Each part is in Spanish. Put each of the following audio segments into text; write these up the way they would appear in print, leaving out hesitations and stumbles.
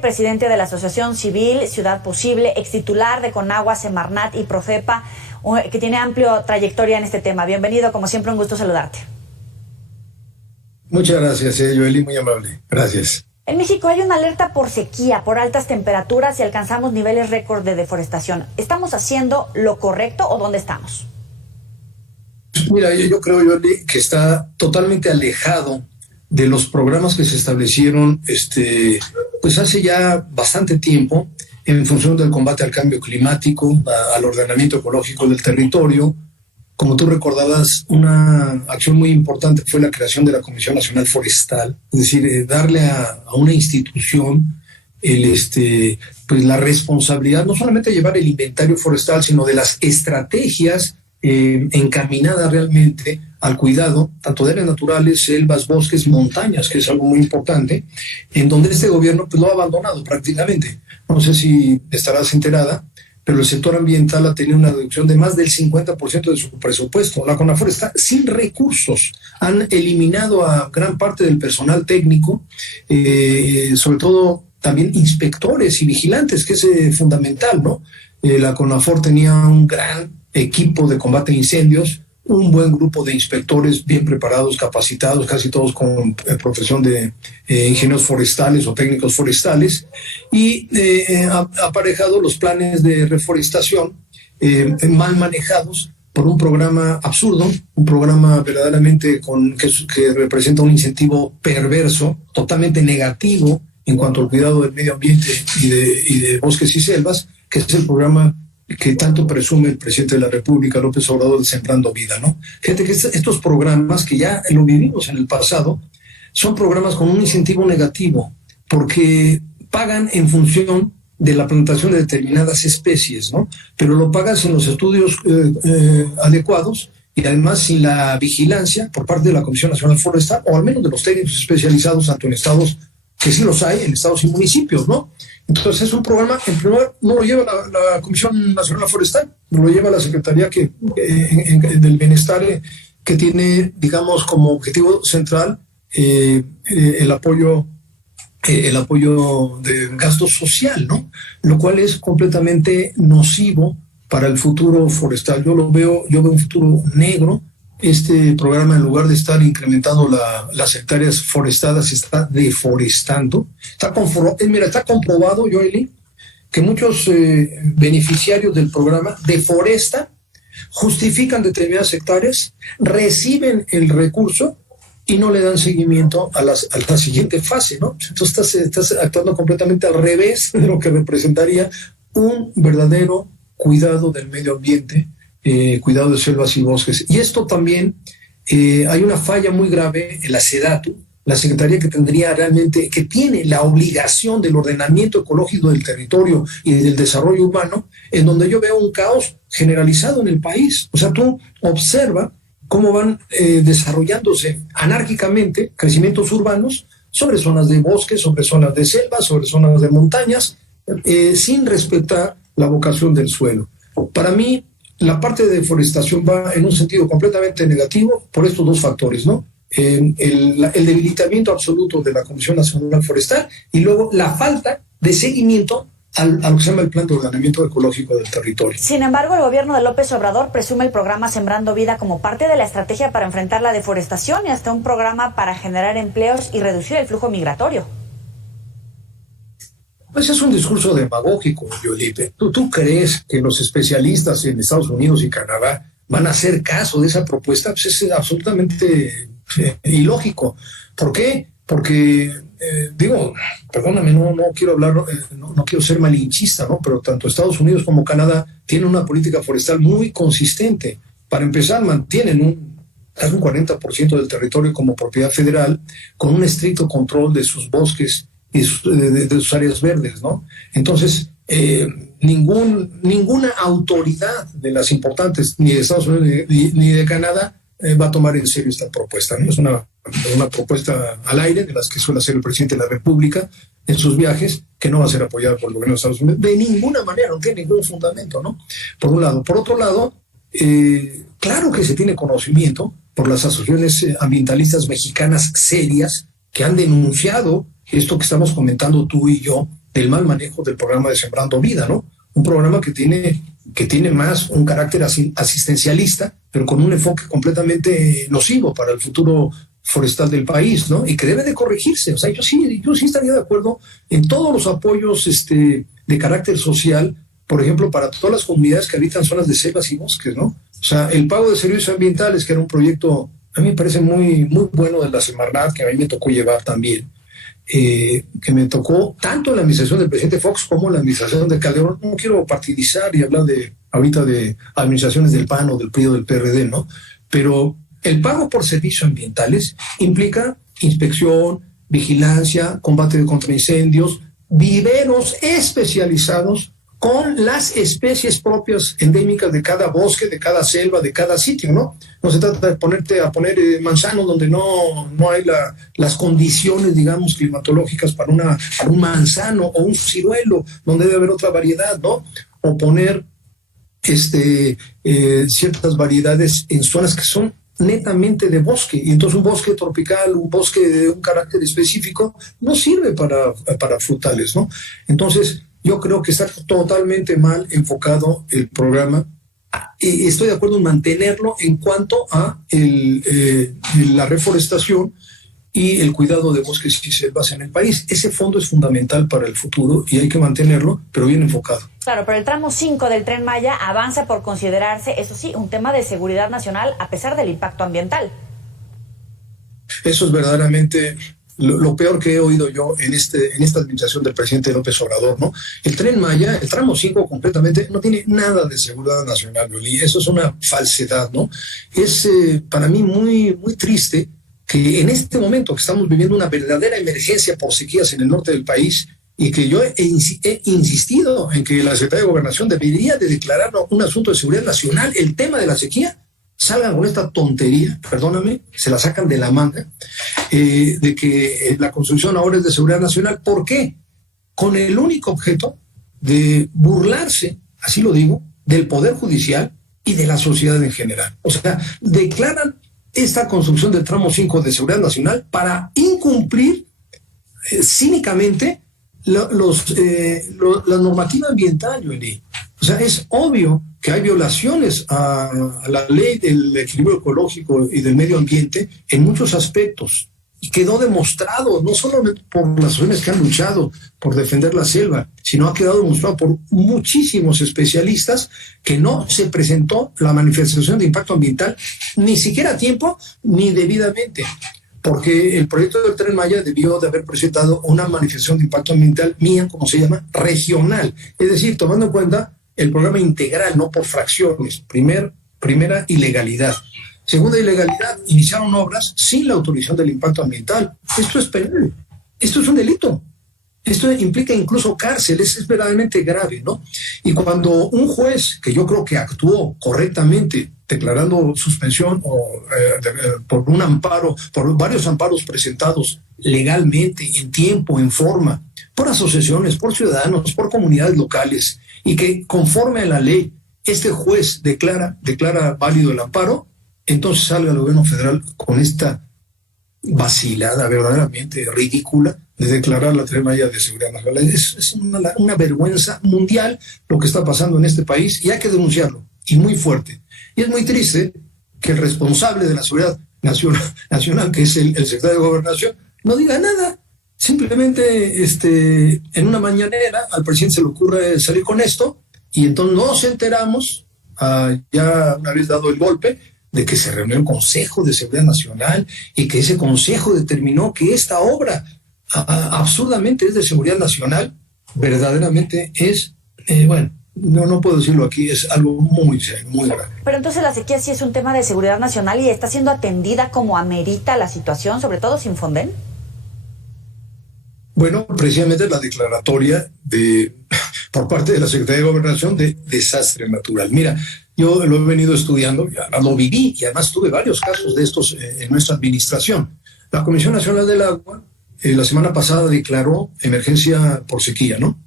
Presidente de la Asociación Civil Ciudad Posible, extitular de Conagua, Semarnat y Profepa, que tiene amplia trayectoria en este tema. Bienvenido, como siempre, un gusto saludarte. Muchas gracias, Joely, muy amable. Gracias. En México hay una alerta por sequía, por altas temperaturas y alcanzamos niveles récord de deforestación. ¿Estamos haciendo lo correcto o dónde estamos? Mira, yo creo, Joely, que está totalmente alejado de los programas que se establecieron pues hace ya bastante tiempo en función del combate al cambio climático, al ordenamiento ecológico del territorio. Como tú recordabas, una acción muy importante fue la creación de la Comisión Nacional Forestal, es decir, darle a una institución pues la responsabilidad no solamente de llevar el inventario forestal, sino de las estrategias encaminadas realmente al cuidado tanto de áreas naturales, selvas, bosques, montañas, que es algo muy importante, en donde este gobierno pues lo ha abandonado prácticamente. No sé si estarás enterada, pero el sector ambiental ha tenido una reducción de más del 50% de su presupuesto. La CONAFOR está sin recursos. Han eliminado a gran parte del personal técnico, sobre todo también inspectores y vigilantes, que es fundamental, ¿no? La CONAFOR tenía un gran equipo de combate a incendios, un buen grupo de inspectores bien preparados, capacitados, casi todos con profesión de ingenieros forestales o técnicos forestales, y aparejado los planes de reforestación mal manejados por un programa absurdo, un programa verdaderamente que representa un incentivo perverso, totalmente negativo en cuanto al cuidado del medio ambiente y de bosques y selvas, que es el programa que tanto presume el presidente de la República, López Obrador, de Sembrando Vida, ¿no? Fíjate que estos programas, que ya lo vivimos en el pasado, son programas con un incentivo negativo, porque pagan en función de la plantación de determinadas especies, ¿no? Pero lo pagan sin los estudios adecuados y además sin la vigilancia por parte de la Comisión Nacional Forestal, o al menos de los técnicos especializados, tanto en estados, que sí los hay, en estados y municipios, ¿no? Entonces es un programa, en primer lugar, no lo lleva la Comisión Nacional Forestal, lo lleva la Secretaría del Bienestar, que tiene, digamos, como objetivo central el apoyo de gasto social, ¿no? Lo cual es completamente nocivo para el futuro forestal. Yo veo un futuro negro. Este programa, en lugar de estar incrementando las hectáreas forestadas, está deforestando. Está comprobado, Joely, que muchos beneficiarios del programa deforestan, justifican determinadas hectáreas, reciben el recurso y no le dan seguimiento a la siguiente fase, ¿no? Entonces estás actuando completamente al revés de lo que representaría un verdadero cuidado del medio ambiente, cuidado de selvas y bosques. Y esto también, hay una falla muy grave en la SEDATU, la Secretaría que tiene la obligación del ordenamiento ecológico del territorio y del desarrollo urbano, en donde yo veo un caos generalizado en el país. O sea, tú observa cómo van desarrollándose anárquicamente crecimientos urbanos sobre zonas de bosques, sobre zonas de selvas, sobre zonas de montañas, sin respetar la vocación del suelo. Para mí, la parte de deforestación va en un sentido completamente negativo por estos dos factores, ¿no? El debilitamiento absoluto de la Comisión Nacional Forestal y luego la falta de seguimiento a lo que se llama el Plan de Ordenamiento Ecológico del Territorio. Sin embargo, el gobierno de López Obrador presume el programa Sembrando Vida como parte de la estrategia para enfrentar la deforestación y hasta un programa para generar empleos y reducir el flujo migratorio. Pues es un discurso demagógico, Yolipe. ¿Tú crees que los especialistas en Estados Unidos y Canadá van a hacer caso de esa propuesta? Pues es absolutamente ilógico. ¿Por qué? Porque, perdóname, no quiero hablar, no quiero ser malinchista, ¿no? Pero tanto Estados Unidos como Canadá tienen una política forestal muy consistente. Para empezar, mantienen casi un 40% del territorio como propiedad federal, con un estricto control de sus bosques y de sus áreas verdes, ¿no? Entonces, ninguna autoridad de las importantes, ni de Estados Unidos ni de Canadá, va a tomar en serio esta propuesta, ¿no? Es una propuesta al aire, de las que suele hacer el presidente de la República en sus viajes, que no va a ser apoyada por el gobierno de Estados Unidos de ninguna manera, no tiene ningún fundamento, ¿no? Por un lado. Por otro lado, claro que se tiene conocimiento por las asociaciones ambientalistas mexicanas serias que han denunciado esto que estamos comentando tú y yo, del mal manejo del programa de Sembrando Vida, ¿no? Un programa que tiene más un carácter asistencialista, pero con un enfoque completamente nocivo para el futuro forestal del país, ¿no? Y que debe de corregirse. O sea, yo sí estaría de acuerdo en todos los apoyos de carácter social, por ejemplo, para todas las comunidades que habitan zonas de selvas y bosques, ¿no? O sea, el pago de servicios ambientales, que era un proyecto, a mí me parece muy, muy bueno de la Semarnat, que a mí me tocó llevar también, que me tocó tanto en la administración del presidente Fox como en la administración de Calderón. No quiero partidizar y hablar ahorita de administraciones del PAN o del PRI o del PRD, ¿no? Pero el pago por servicios ambientales implica inspección, vigilancia, combate contra incendios, viveros especializados con las especies propias endémicas de cada bosque, de cada selva, de cada sitio, ¿no? No se trata de ponerte a poner manzanos donde no hay las condiciones, digamos, climatológicas para un manzano, o un ciruelo donde debe haber otra variedad, ¿no? O poner ciertas variedades en zonas que son netamente de bosque, y entonces un bosque tropical, un bosque de un carácter específico, no sirve para frutales, ¿no? Entonces, yo creo que está totalmente mal enfocado el programa. Estoy de acuerdo en mantenerlo en cuanto a la reforestación y el cuidado de bosques y selvas en el país. Ese fondo es fundamental para el futuro y hay que mantenerlo, pero bien enfocado. Claro, pero el tramo 5 del Tren Maya avanza por considerarse, eso sí, un tema de seguridad nacional a pesar del impacto ambiental. Eso es verdaderamente lo peor que he oído yo en esta administración del presidente López Obrador, ¿no? El Tren Maya, el tramo 5 completamente, no tiene nada de seguridad nacional, Yoli. Eso es una falsedad, ¿no? Es para mí muy, muy triste que en este momento que estamos viviendo una verdadera emergencia por sequías en el norte del país, y que yo he insistido en que la Secretaría de Gobernación debería de declarar un asunto de seguridad nacional, el tema de la sequía, salgan con esta tontería, perdóname, se la sacan de la manga, de que la construcción ahora es de seguridad nacional. ¿Por qué? Con el único objeto de burlarse, así lo digo, del Poder Judicial y de la sociedad en general. O sea, declaran esta construcción del tramo 5 de seguridad nacional para incumplir cínicamente la normativa ambiental, Yoli. O sea, es obvio que hay violaciones a la ley del equilibrio ecológico y del medio ambiente en muchos aspectos. Y quedó demostrado, no solamente por las asociaciones que han luchado por defender la selva, sino ha quedado demostrado por muchísimos especialistas que no se presentó la manifestación de impacto ambiental ni siquiera a tiempo ni debidamente, porque el proyecto del Tren Maya debió de haber presentado una manifestación de impacto ambiental mía, como se llama, regional. Es decir, tomando en cuenta el programa integral, no por fracciones. Primera, ilegalidad. Segunda, ilegalidad, iniciaron obras sin la autorización del impacto ambiental. Esto es penal. Esto es un delito. Esto implica incluso cárcel. Es verdaderamente grave, ¿no? Y cuando un juez, que yo creo que actuó correctamente, declarando suspensión por un amparo, por varios amparos presentados legalmente, en tiempo, en forma, por asociaciones, por ciudadanos, por comunidades locales, y que conforme a la ley este juez declara válido el amparo, entonces salga el gobierno federal con esta vacilada verdaderamente ridícula de declarar la Tren Maya de seguridad nacional. Es una vergüenza mundial lo que está pasando en este país, y hay que denunciarlo, y muy fuerte. Y es muy triste que el responsable de la seguridad nacional, que es el secretario de Gobernación, no diga nada. Simplemente en una mañanera al presidente se le ocurre salir con esto, y entonces nos enteramos, ya una vez dado el golpe, de que se reunió el Consejo de Seguridad Nacional y que ese Consejo determinó que esta obra absurdamente es de seguridad nacional. Verdaderamente es, no puedo decirlo aquí, es algo muy serio, muy grave. Pero entonces la sequía sí es un tema de seguridad nacional y está siendo atendida como amerita la situación, sobre todo sin Fonden. Bueno, precisamente la declaratoria por parte de la Secretaría de Gobernación de desastre natural. Mira, yo lo he venido estudiando, ya lo viví, y además tuve varios casos de estos en nuestra administración. La Comisión Nacional del Agua la semana pasada declaró emergencia por sequía, ¿no?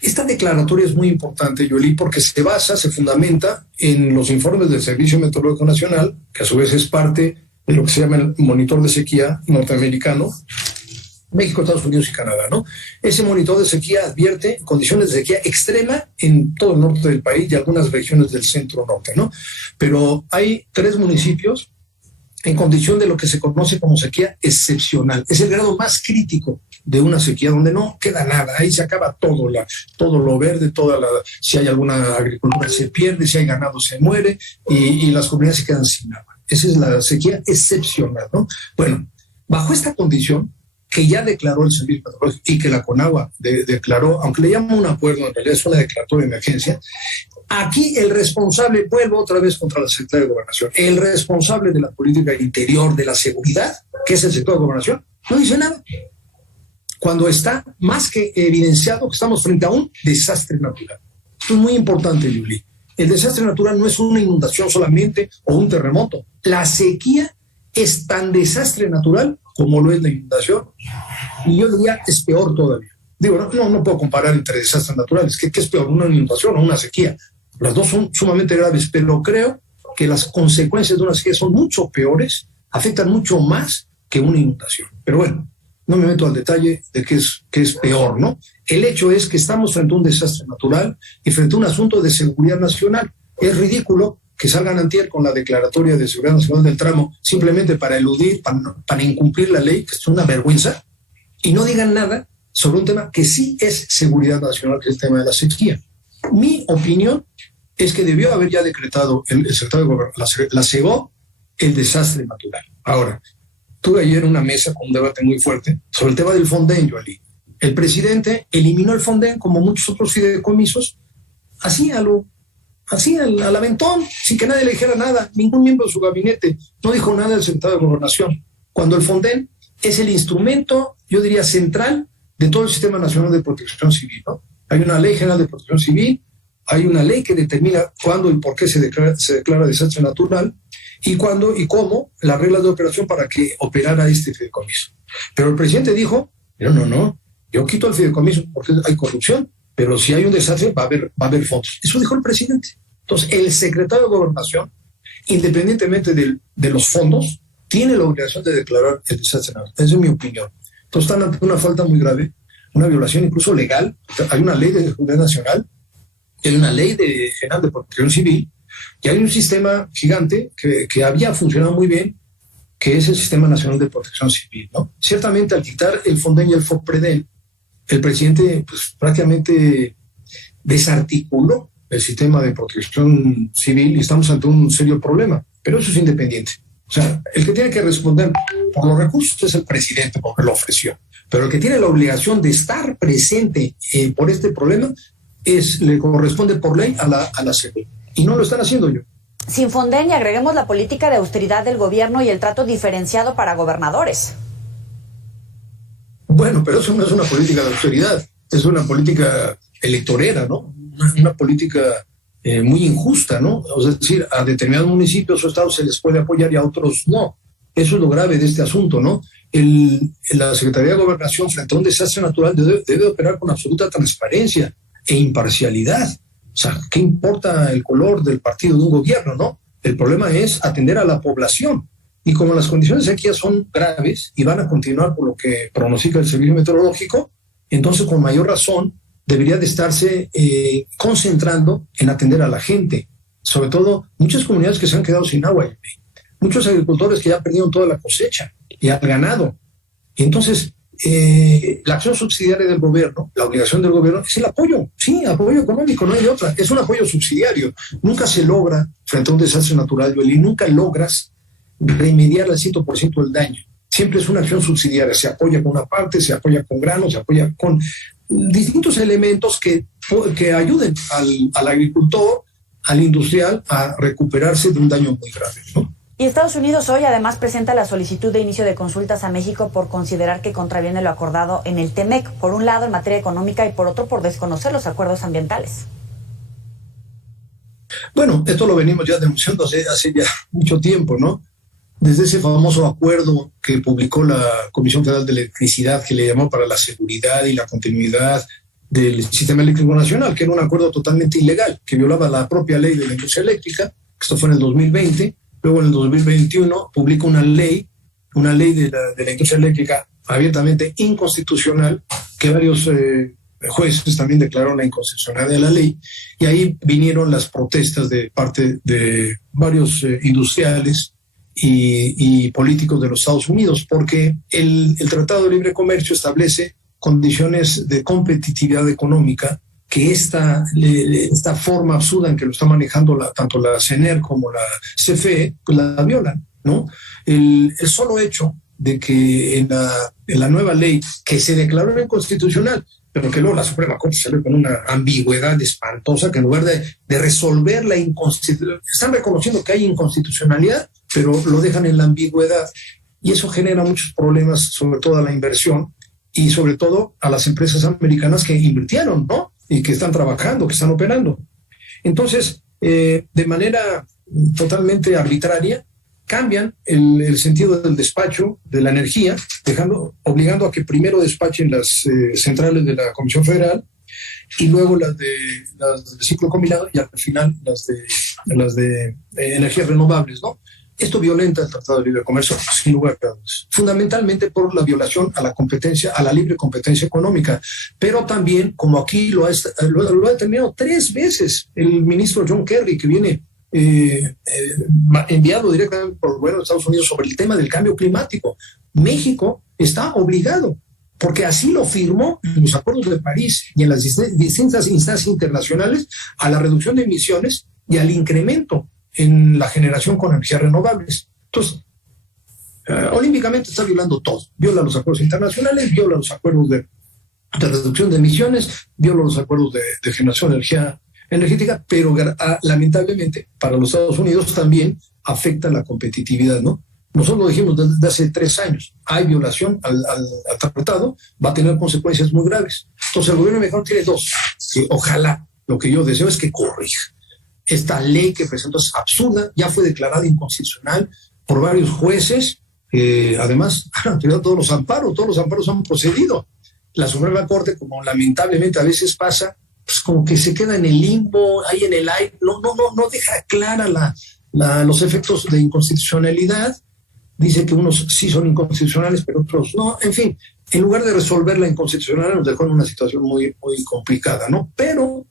Esta declaratoria es muy importante, Yoli, porque se fundamenta en los informes del Servicio Meteorológico Nacional, que a su vez es parte de lo que se llama el monitor de sequía norteamericano, México, Estados Unidos y Canadá, ¿no? Ese monitor de sequía advierte condiciones de sequía extrema en todo el norte del país y algunas regiones del centro-norte, ¿no? Pero hay 3 municipios en condición de lo que se conoce como sequía excepcional. Es el grado más crítico de una sequía donde no queda nada, ahí se acaba todo, todo lo verde, si hay alguna agricultura se pierde, si hay ganado se muere y las comunidades se quedan sin agua. Esa es la sequía excepcional, ¿no? Bueno, bajo esta condición que ya declaró el Servicio Meteorológico y que la CONAGUA declaró, aunque le llaman un acuerdo, en realidad es una declaratoria de emergencia. Aquí el responsable, vuelvo otra vez contra la Secretaría de Gobernación, el responsable de la política interior, de la seguridad, que es el sector de Gobernación, no dice nada. Cuando está más que evidenciado que estamos frente a un desastre natural. Esto es muy importante, Yuli. El desastre natural no es una inundación solamente o un terremoto. La sequía es tan desastre natural como lo es la inundación, y yo diría que es peor todavía. Digo, no puedo comparar entre desastres naturales. ¿Qué es peor, una inundación o una sequía? Las dos son sumamente graves, pero creo que las consecuencias de una sequía son mucho peores, afectan mucho más que una inundación. Pero bueno, no me meto al detalle de qué es peor, ¿no? El hecho es que estamos frente a un desastre natural y frente a un asunto de seguridad nacional. Es ridículo que salgan antier con la declaratoria de seguridad nacional del tramo simplemente para eludir, para incumplir la ley, que es una vergüenza, y no digan nada sobre un tema que sí es seguridad nacional, que es el tema de la sequía. Mi opinión es que debió haber ya decretado el secretario de Gobernación, la CEGO, el desastre natural. Ahora, tuve ayer una mesa con un debate muy fuerte sobre el tema del Fonden, Joali. El presidente eliminó el Fonden, como muchos otros fideicomisos, así al aventón, sin que nadie le dijera nada. Ningún miembro de su gabinete no dijo nada del secretario de Gobernación, cuando el Fonden es el instrumento, yo diría, central de todo el Sistema Nacional de Protección Civil, ¿no? Hay una ley general de protección civil, hay una ley que determina cuándo y por qué se declara desastre natural, y cuándo y cómo las reglas de operación para que operara este fideicomiso. Pero el presidente dijo, no, yo quito el fideicomiso porque hay corrupción, pero si hay un desastre va a haber fondos. Eso dijo el presidente. Entonces, el secretario de Gobernación, independientemente de los fondos, tiene la obligación de declarar el desastre natural. Esa es mi opinión. Entonces, están ante una falta muy grave, una violación incluso legal. Hay una ley de seguridad nacional, hay una ley general de protección civil, y hay un sistema gigante que había funcionado muy bien, que es el Sistema Nacional de Protección Civil, ¿no? Ciertamente, al quitar el Fonden y el FOPREDEN, el presidente pues, prácticamente desarticuló el sistema de protección civil y estamos ante un serio problema. Pero eso es independiente. O sea, el que tiene que responder por los recursos es el presidente porque lo ofreció. Pero el que tiene la obligación de estar presente por este problema le corresponde por ley a la CEGO. Y no lo están haciendo yo. Sin Fonden, y agreguemos la política de austeridad del gobierno y el trato diferenciado para gobernadores. Bueno, pero eso no es una política de austeridad, es una política electorera, ¿no? Una política muy injusta, ¿no? O sea, es decir, a determinados municipios o estados se les puede apoyar y a otros no. Eso es lo grave de este asunto, ¿no? La Secretaría de Gobernación, frente a un desastre natural, debe operar con absoluta transparencia e imparcialidad. O sea, ¿qué importa el color del partido de un gobierno, no? El problema es atender a la población. Y como las condiciones de sequía son graves y van a continuar por lo que pronostica el Servicio Meteorológico, entonces con mayor razón debería de estarse concentrando en atender a la gente. Sobre todo, muchas comunidades que se han quedado sin agua, muchos agricultores que ya perdieron toda la cosecha y al ganado. Y entonces, la acción subsidiaria del gobierno, la obligación del gobierno es el apoyo, sí, apoyo económico, no hay de otra, es un apoyo subsidiario. Nunca se logra, frente a un desastre natural, y nunca logras remediar al 100% el daño. Siempre es una acción subsidiaria, se apoya con una parte, se apoya con granos, se apoya con distintos elementos que ayuden al agricultor, al industrial, a recuperarse de un daño muy grave, ¿no? Y Estados Unidos hoy además presenta la solicitud de inicio de consultas a México por considerar que contraviene lo acordado en el TEMEC, por un lado en materia económica y por otro por desconocer los acuerdos ambientales. Bueno, esto lo venimos ya denunciando hace ya mucho tiempo, ¿no? Desde ese famoso acuerdo que publicó la Comisión Federal de Electricidad, que le llamó para la seguridad y la continuidad del sistema eléctrico nacional, que era un acuerdo totalmente ilegal, que violaba la propia ley de la industria eléctrica. Esto fue en el 2020. Luego en el 2021 publica una ley de la industria eléctrica abiertamente inconstitucional, que varios jueces también declararon la inconstitucionalidad de la ley, y ahí vinieron las protestas de parte de varios industriales y políticos de los Estados Unidos, porque el Tratado de Libre Comercio establece condiciones de competitividad económica que esta forma absurda en que lo está manejando tanto la CNER como la CFE, pues la violan, ¿no? El solo hecho de que en la nueva ley, que se declaró inconstitucional, pero que luego la Suprema Corte salió con una ambigüedad espantosa, que en lugar de resolver la inconstitucionalidad, están reconociendo que hay inconstitucionalidad, pero lo dejan en la ambigüedad, y eso genera muchos problemas, sobre todo a la inversión, y sobre todo a las empresas americanas que invirtieron, ¿no? Y que están trabajando, que están operando. Entonces, de manera totalmente arbitraria, cambian el sentido del despacho de la energía, obligando a que primero despachen las centrales de la Comisión Federal y luego las de ciclo combinado y al final las de energías renovables, ¿no? Esto violenta el Tratado de Libre Comercio, sin lugar a dudas, fundamentalmente por la violación a la competencia, a la libre competencia económica, pero también, como aquí lo ha determinado 3 veces el ministro John Kerry, que viene enviado directamente por el gobierno de Estados Unidos sobre el tema del cambio climático. México está obligado, porque así lo firmó en los acuerdos de París y en las distintas instancias internacionales, a la reducción de emisiones y al incremento en la generación con energías renovables. Entonces, olímpicamente está violando todo. Viola los acuerdos internacionales, viola los acuerdos de reducción de emisiones, viola los acuerdos de generación de energía energética, pero lamentablemente para los Estados Unidos también afecta la competitividad, ¿no? Nosotros lo dijimos desde hace 3 años, hay violación al tratado, va a tener consecuencias muy graves. Entonces el gobierno mexicano tiene 2, que ojalá, lo que yo deseo es que corrija. Esta ley que presentó es absurda, ya fue declarada inconstitucional por varios jueces, además han tenido todos los amparos han procedido. La Suprema Corte, como lamentablemente a veces pasa, pues como que se queda en el limbo, ahí en el aire, no deja clara los efectos de inconstitucionalidad. Dice que unos sí son inconstitucionales, pero otros no. En fin, en lugar de resolver la inconstitucionalidad, nos dejó en una situación muy, muy complicada, ¿no? Pero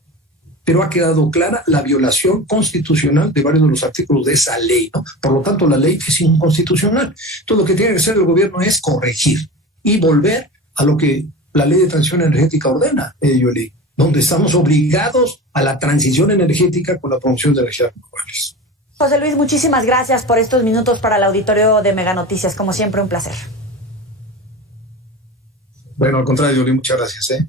ha quedado clara la violación constitucional de varios de los artículos de esa ley, ¿no? Por lo tanto, la ley es inconstitucional. Entonces, lo que tiene que hacer el gobierno es corregir y volver a lo que la ley de transición energética ordena, Yoli, donde estamos obligados a la transición energética con la promoción de energías renovables. José Luis, muchísimas gracias por estos minutos para el auditorio de Mega Noticias. Como siempre, un placer. Bueno, al contrario, Yoli, muchas gracias.